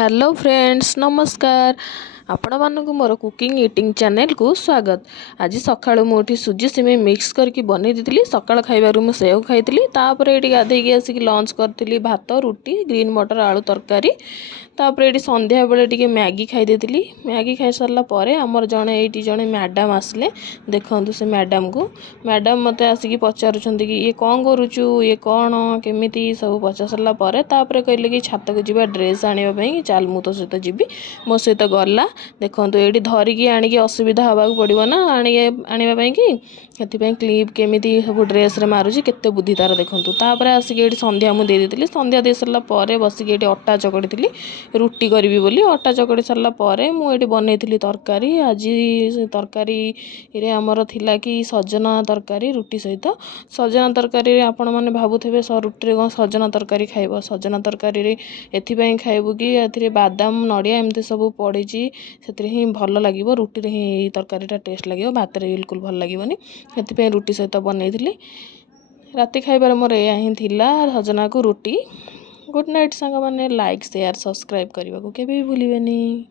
Hello friends नमस्कार आपण मानक मोर कुकिंग इटिंग चैनल को स्वागत। आज सकाळु मुठी सुजी सिमे मिक्स करके बनै देती सकाळ खाइबारु मु सेव खाइतली तापर एटी गाधेकी आसिक लंच करतली भात रुटी ग्रीन मटर आलू तरकारी तापर एटी संध्या बेले टिके मैगी खाइ देतली। मैगी खाइ सरला परे हमर जणे मैडम आसले देखंतु से मैडम मते आसिक पचारुछंती कि ये कौन करूचु ये कौन केमिति सब पचार सरला परे तापर कहले कि छात को जीवा ड्रेस आनिबा पई चल मु तो सहित जीबी मो सहित गला देखंतु एटी धरिकी आनिकी असुविधा हबाक पड़िबो ना आनिबा पई कि सेति क्लिप केमिति सब ड्रेस रे मारुची केते बुद्धि तार देखंतु। तापर आसिक एटी संध्या मु दे देतली संध्या दे सरला परे बसिक एटी अट्टा चकड़ीतली रुटी करबी बोली अट्टा चकड़ी सरला परे मु एटी बनैतली तरकारी। आज तरकारी रे हमर थिला कि सजना तरकारी रुटी सहित सजना तरकारी रे आपण माने भाबुथिबे रुटी रे सजना तरकारी खाइबो सजना तरकारी रे एथिपई खाइबु कि एथिरे बादाम नड़िया एमती सब पड़ीची सेतिरे ही भल लागिबो रुटी रे ही तरकारीटा टेस्ट लागिबो भात रे बिल्कुल भल लागिबोनी एथिपई रुटी सहित बनैतली। राति खाइबार मोर एया ही थिला सजना को रुटी। गुड नाइट सांग माने लाइक शेयर सब्सक्राइब करने को केबे भी भूलिबेनी।